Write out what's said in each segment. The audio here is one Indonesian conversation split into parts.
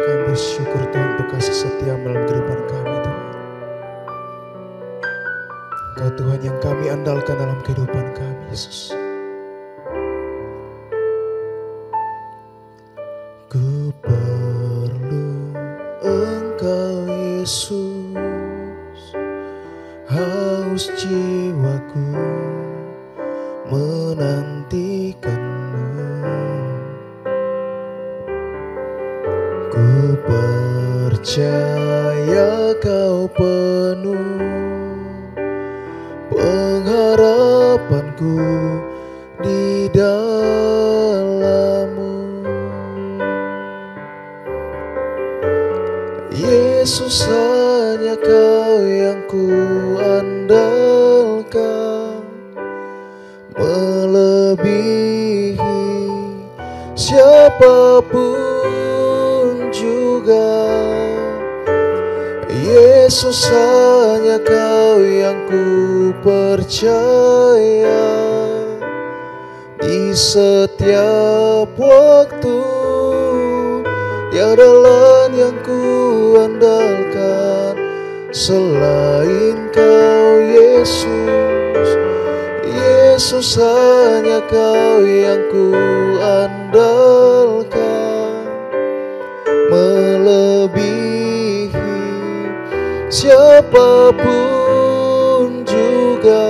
Kami bersyukur Tuhan untuk kasih setia dalam kehidupan kami Tuhan. Engkau Tuhan yang kami andalkan dalam kehidupan kami Yesus. Ku perlu Engkau Yesus, haus jiwaku menantikanmu. Ku percaya Kau penuh pengharapanku di dalam-Mu. Yesus, hanya Kau yang ku andalkan, melebihi siapapun juga. Yesus, hanya Kau yang ku percaya di setiap waktu. Tiada lain yang ku andalkan selain Kau Yesus. Yesus, hanya Kau yang ku andalkan, melebihi siapapun juga.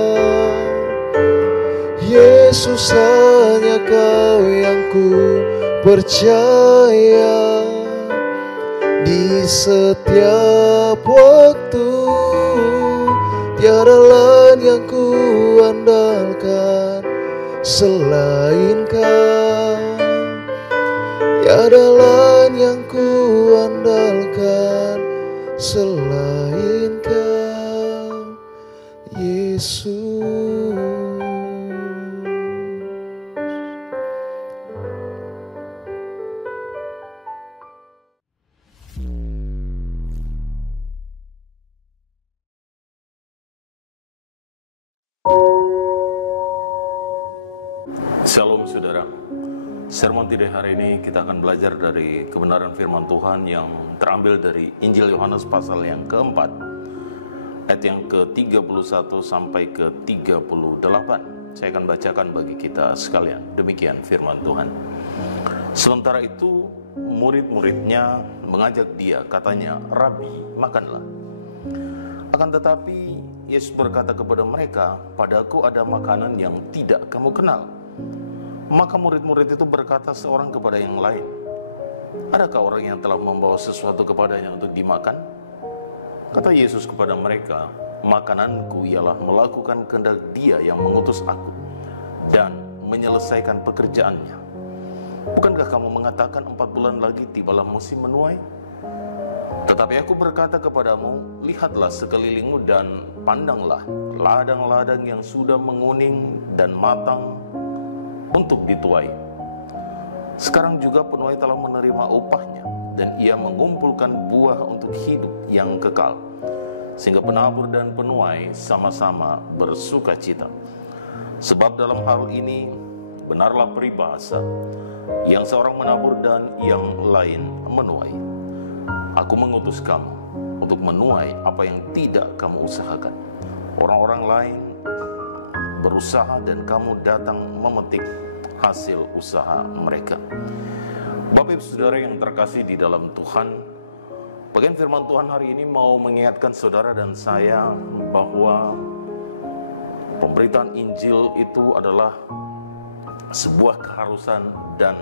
Yesus, hanya Kau yang ku percaya di setiap waktu. Tiada lain yang ku andalkan selain Kau. Tiada lain yang ku andalkan selain Kau Yesus. Shalom saudara. Sermon Today hari ini kita akan belajar dari kebenaran firman Tuhan yang terambil dari Injil Yohanes pasal yang keempat, ayat yang ke-31 sampai ke-38. Saya akan bacakan bagi kita sekalian. Demikian firman Tuhan. Sementara itu murid-muridnya mengajak dia, katanya, "Rabi, makanlah." Akan tetapi Yesus berkata kepada mereka, "Padaku ada makanan yang tidak kamu kenal." Maka murid-murid itu berkata seorang kepada yang lain, "Adakah orang yang telah membawa sesuatu kepadanya untuk dimakan?" Kata Yesus kepada mereka, "Makananku ialah melakukan kehendak Dia yang mengutus aku dan menyelesaikan pekerjaannya. Bukankah kamu mengatakan 4 bulan lagi tibalah musim menuai? Tetapi aku berkata kepadamu, lihatlah sekelilingmu dan pandanglah ladang-ladang yang sudah menguning dan matang untuk dituai. Sekarang juga penuai telah menerima upahnya, dan ia mengumpulkan buah untuk hidup yang kekal, sehingga penabur dan penuai sama-sama bersukacita. Sebab dalam hal ini benarlah peribahasa, yang seorang menabur dan yang lain menuai. Aku mengutus kamu untuk menuai apa yang tidak kamu usahakan. Orang-orang lain berusaha dan kamu datang memetik hasil usaha mereka." Bapak Ibu Saudara yang terkasih di dalam Tuhan, bagian firman Tuhan hari ini mau mengingatkan saudara dan saya bahwa pemberitaan Injil itu adalah sebuah keharusan dan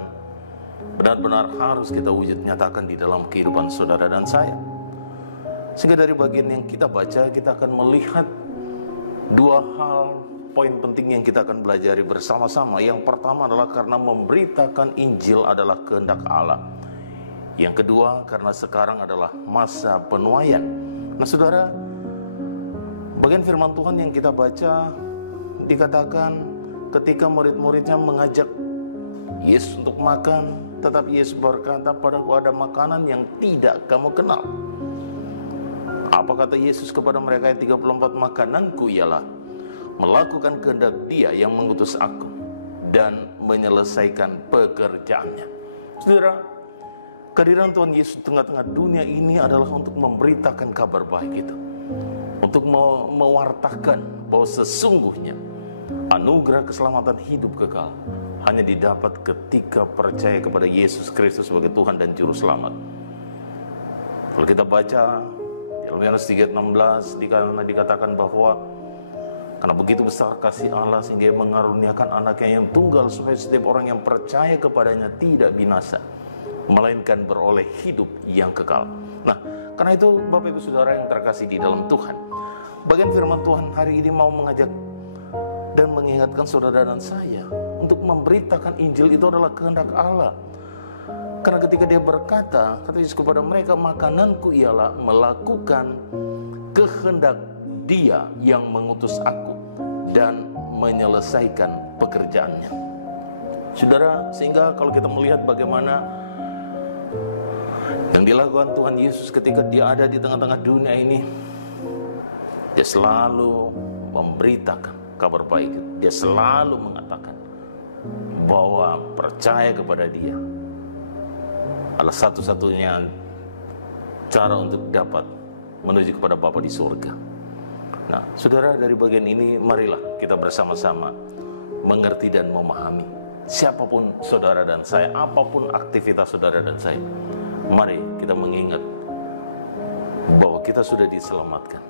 benar-benar harus kita wujud nyatakan di dalam kehidupan saudara dan saya. Sehingga dari bagian yang kita baca, kita akan melihat dua hal poin penting yang kita akan pelajari bersama-sama. Yang pertama adalah karena memberitakan Injil adalah kehendak Allah. Yang kedua, karena sekarang adalah masa penuaian. Nah saudara, bagian firman Tuhan yang kita baca dikatakan ketika murid-muridnya mengajak Yesus untuk makan, tetapi Yesus berkata, "Padaku ada makanan yang tidak kamu kenal." Apa kata Yesus kepada mereka ayat 34? "Makananku ialah melakukan kehendak Dia yang mengutus aku dan menyelesaikan pekerjaannya." Saudara, Kehadiran Tuhan Yesus di tengah-tengah dunia ini adalah untuk memberitakan kabar baik itu, untuk mewartakan bahwa sesungguhnya anugerah keselamatan hidup kekal hanya didapat ketika percaya kepada Yesus Kristus sebagai Tuhan dan Juru Selamat. Kalau kita baca dalam Yohanes 3:16 dikatakan bahwa karena begitu besar kasih Allah sehingga Ia mengaruniakan anaknya yang tunggal supaya setiap orang yang percaya kepadanya tidak binasa, melainkan beroleh hidup yang kekal. Nah, karena itu Bapak Ibu Saudara yang terkasih di dalam Tuhan, bagian firman Tuhan hari ini mau mengajak dan mengingatkan saudara dan saya untuk memberitakan Injil itu adalah kehendak Allah. Karena ketika Dia berkata, kata Yesus kepada mereka, makananku ialah melakukan kehendak Dia yang mengutus aku dan menyelesaikan pekerjaannya. Saudara, sehingga kalau kita melihat bagaimana yang dilakukan Tuhan Yesus ketika Dia ada di tengah-tengah dunia ini, Dia selalu memberitakan kabar baik. Dia selalu mengatakan bahwa percaya kepada Dia adalah satu-satunya cara untuk dapat menuju kepada Bapa di surga. Nah, saudara, dari bagian ini marilah kita bersama-sama mengerti dan memahami. Siapapun saudara dan saya, apapun aktivitas saudara dan saya, mari kita mengingat bahwa kita sudah diselamatkan.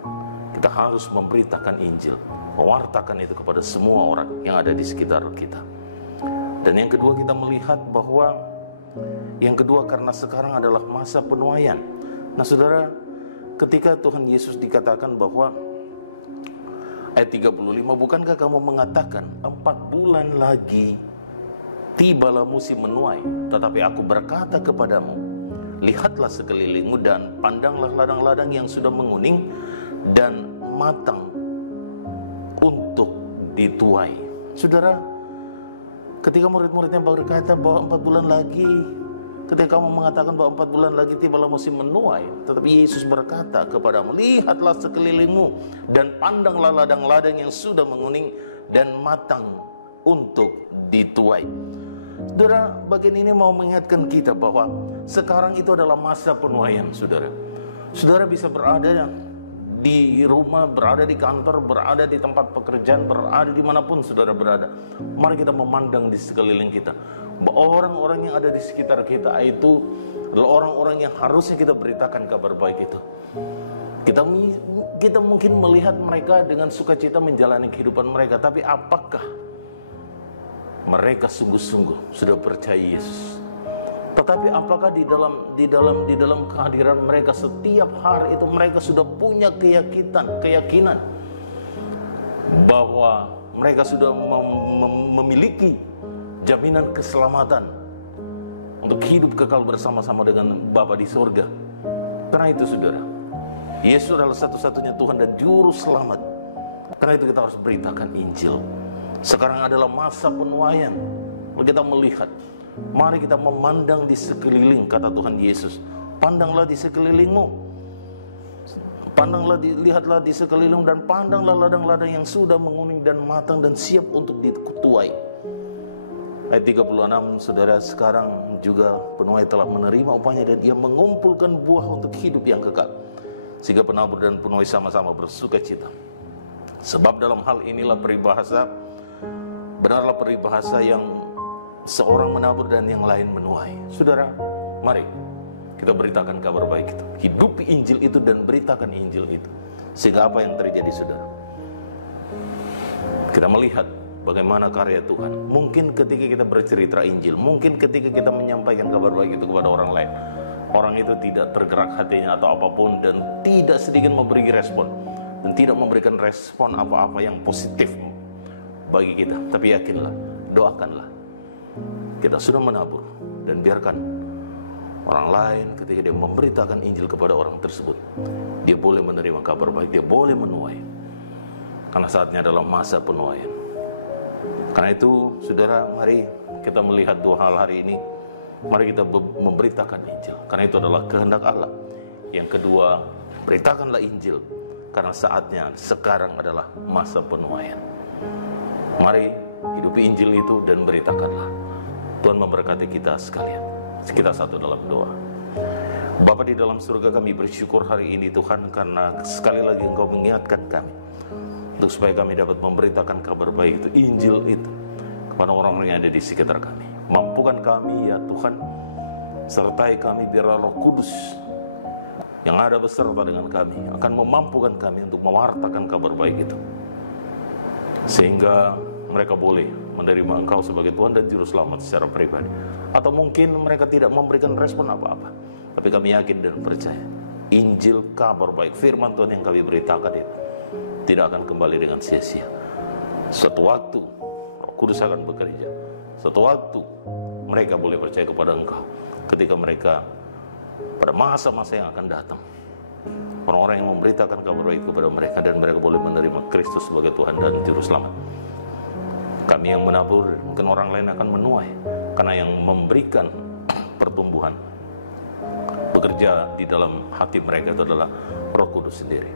Kita harus memberitakan Injil, mewartakan itu kepada semua orang yang ada di sekitar kita. Dan yang kedua, kita melihat bahwa karena sekarang adalah masa penuaian. Nah, saudara, ketika Tuhan Yesus dikatakan bahwa ayat 35, bukankah kamu mengatakan 4 bulan lagi tibalah musim menuai, tetapi aku berkata kepadamu, lihatlah sekelilingmu dan pandanglah ladang-ladang yang sudah menguning dan matang untuk dituai. Saudara, ketika murid-muridnya berkata bahwa 4 bulan lagi, ketika kamu mengatakan bahwa 4 bulan lagi tibalah musim menuai, tetapi Yesus berkata kepadamu, lihatlah sekelilingmu dan pandanglah ladang-ladang yang sudah menguning dan matang untuk dituai. Saudara, bagian ini mau mengingatkan kita bahwa sekarang itu adalah masa penuaian, saudara. Saudara bisa berada di rumah, berada di kantor, berada di tempat pekerjaan, berada dimanapun saudara berada. Mari kita memandang di sekeliling kita, bahwa orang-orang yang ada di sekitar kita itu adalah orang-orang yang harusnya kita beritakan kabar baik itu. Kita mungkin melihat mereka dengan sukacita menjalani kehidupan mereka, tapi apakah mereka sungguh-sungguh sudah percaya Yesus? Tetapi apakah di dalam kehadiran mereka setiap hari itu mereka sudah punya keyakinan bahwa mereka sudah memiliki jaminan keselamatan untuk hidup kekal bersama-sama dengan Bapa di surga? Karena itu saudara, Yesus adalah satu-satunya Tuhan dan Juru Selamat. Karena itu kita harus beritakan Injil. Sekarang adalah masa penuaian. Kita melihat, mari kita memandang di sekeliling, kata Tuhan Yesus. Pandanglah di sekelilingmu, lihatlah di sekeliling dan pandanglah ladang-ladang yang sudah menguning dan matang dan siap untuk dituai. Ayat 36, saudara, sekarang juga penuai telah menerima upahnya dan ia mengumpulkan buah untuk hidup yang kekal, sehingga penabur dan penuai sama-sama bersuka cita. Sebab dalam hal inilah benarlah peribahasa yang seorang menabur dan yang lain menuai. Saudara, mari kita beritakan kabar baik itu, hidupi Injil itu dan beritakan Injil itu. Sehingga apa yang terjadi, saudara? Kita melihat bagaimana karya Tuhan. Mungkin ketika kita bercerita Injil, mungkin ketika kita menyampaikan kabar baik itu kepada orang lain, orang itu tidak tergerak hatinya atau apapun dan tidak sedikit memberi respon dan tidak memberikan respon apa-apa yang positif bagi kita. Tapi yakinlah, doakanlah, kita sudah menabur, dan biarkan orang lain ketika dia memberitakan Injil kepada orang tersebut, dia boleh menerima kabar baik, dia boleh menuai. Karena saatnya adalah masa penuaian. Karena itu saudara, mari kita melihat 2 hal hari ini. Mari kita memberitakan Injil, karena itu adalah kehendak Allah. Yang kedua, beritakanlah Injil, karena saatnya sekarang adalah masa penuaian. Mari hidupi Injil itu dan beritakanlah. Tuhan memberkati kita sekalian. Kita satu dalam doa. Bapa di dalam surga, kami bersyukur hari ini Tuhan, karena sekali lagi Engkau mengingatkan kami untuk supaya kami dapat memberitakan kabar baik itu, Injil itu, kepada orang-orang yang ada di sekitar kami. Mampukan kami ya Tuhan, sertai kami biarlah Roh Kudus yang ada beserta dengan kami akan memampukan kami untuk mewartakan kabar baik itu, sehingga mereka boleh menerima Engkau sebagai Tuhan dan Juru Selamat secara pribadi. Atau mungkin mereka tidak memberikan respon apa-apa, tapi kami yakin dan percaya Injil, kabar baik, firman Tuhan yang kami beritakan itu tidak akan kembali dengan sia-sia. Suatu waktu Roh Kudus akan bekerja. Suatu waktu mereka boleh percaya kepada Engkau, ketika mereka pada masa-masa yang akan datang, orang-orang yang memberitakan kabar baik kepada mereka, dan mereka boleh menerima Kristus sebagai Tuhan dan Juru Selamat. Kami yang menabur, mungkin orang lain akan menuai, karena yang memberikan pertumbuhan, bekerja di dalam hati mereka itu adalah Roh Kudus sendiri.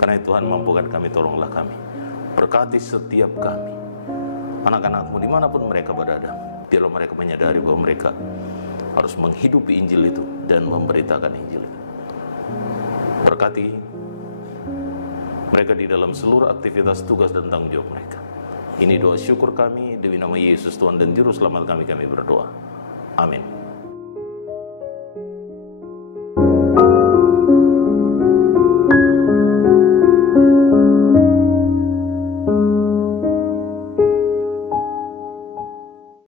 Karena itu Tuhan, mampukan kami, tolonglah kami, berkati setiap kami, anak-anakmu dimanapun mereka berada. Biarlah mereka menyadari bahwa mereka harus menghidupi Injil itu dan memberitakan Injil itu. Berkati mereka di dalam seluruh aktivitas, tugas, dan tanggung jawab mereka. Ini doa syukur kami, demi nama Yesus Tuhan dan Juru Selamat kami berdoa. Amin.